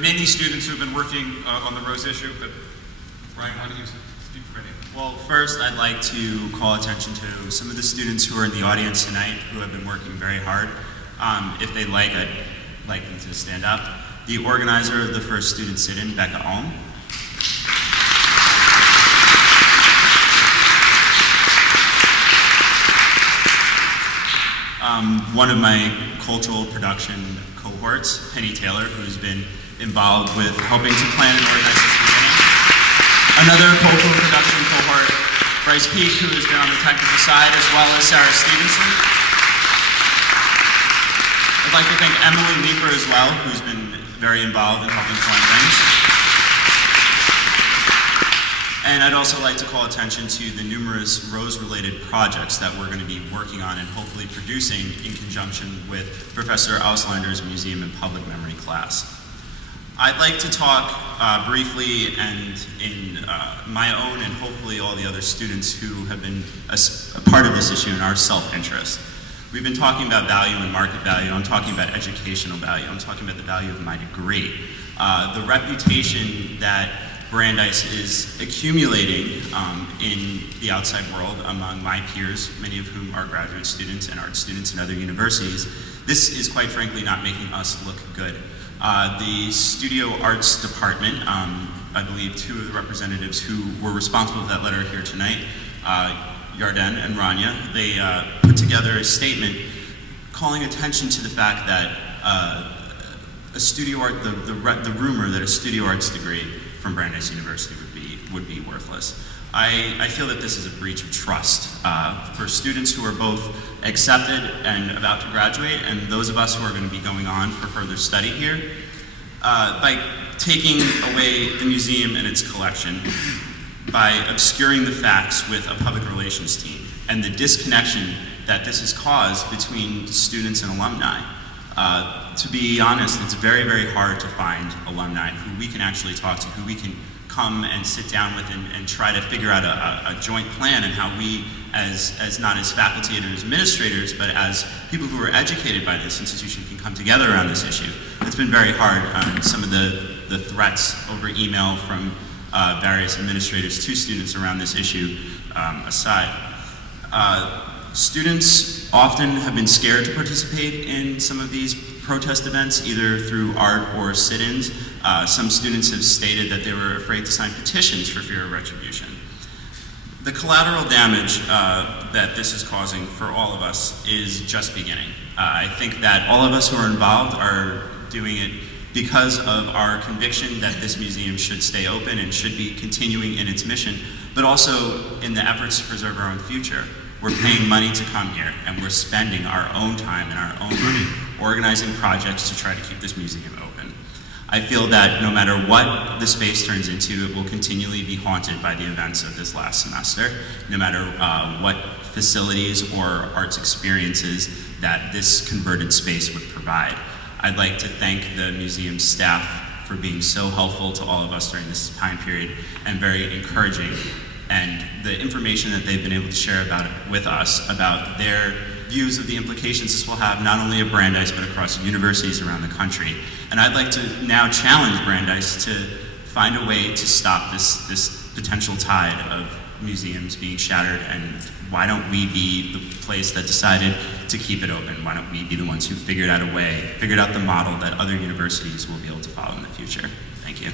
many students who have been working on the Rose issue, but Ryan, why don't you speak for many? Well, first I'd like to call attention to some of the students who are in the audience tonight who have been working very hard. If they'd like, I'd like them to stand up. The organizer of the first student sit-in, Becca Alm. One of my cultural production cohorts, Penny Taylor, who's been involved with helping to plan and organize this beginning. Another cultural production cohort, Bryce Peak, who has been on the technical side, as well as Sarah Stevenson. I'd like to thank Emily Leeper as well, who's been very involved in helping plan things. And I'd also like to call attention to the numerous Rose-related projects that we're going to be working on and hopefully producing in conjunction with Professor Auslander's Museum and Public Memory class. I'd like to talk briefly and in my own and hopefully all the other students who have been a part of this issue in our self-interest. We've been talking about value and market value. I'm talking about educational value. I'm talking about the value of my degree. The reputation that Brandeis is accumulating in the outside world among my peers, many of whom are graduate students and art students in other universities. This is quite frankly not making us look good. The Studio Arts Department, I believe two of the representatives who were responsible for that letter here tonight, Yarden and Rania, they put together a statement calling attention to the fact that a studio art, the rumor that a studio arts degree from Brandeis University would be worthless. I feel that this is a breach of trust for students who are both accepted and about to graduate, and those of us who are going to be going on for further study here. By taking away the museum and its collection, by obscuring the facts with a public relations team, and the disconnection that this has caused between students and alumni. To be honest, it's very, very hard to find alumni who we can actually talk to, who we can come and sit down with and try to figure out a joint plan and how we, as not as faculty and as administrators, but as people who are educated by this institution can come together around this issue. It's been very hard. Some of the threats over email from various administrators to students around this issue aside. Students often have been scared to participate in some of these protest events, either through art or sit-ins. Some students have stated that they were afraid to sign petitions for fear of retribution. The collateral damage that this is causing for all of us is just beginning. I think that all of us who are involved are doing it because of our conviction that this museum should stay open and should be continuing in its mission, but also in the efforts to preserve our own future. We're paying money to come here, and we're spending our own time and our own money organizing projects to try to keep this museum open. I feel that no matter what the space turns into, it will continually be haunted by the events of this last semester, no matter what facilities or arts experiences that this converted space would provide. I'd like to thank the museum staff for being so helpful to all of us during this time period and very encouraging, and the information that they've been able to share with us about their views of the implications this will have not only at Brandeis but across universities around the country. And I'd like to now challenge Brandeis to find a way to stop this potential tide of museums being shattered, and why don't we be the place that decided to keep it open? Why don't we be the ones who figured out the model that other universities will be able to follow in the future? Thank you.